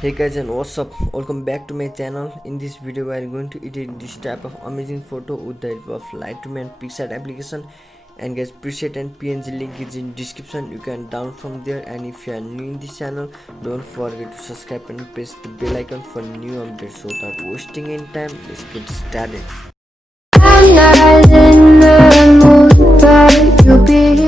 Hey guys, and what's up, welcome back to my channel. In this video we are going to edit this type of amazing photo with the help of Lightroom and PicsArt application. And guys, preset and PNG link is in description, you can download from there. And if you are new in this channel, don't forget to subscribe and press the bell icon for new updates. So without wasting any time, let's get started. I'm not in the mood, but you'll be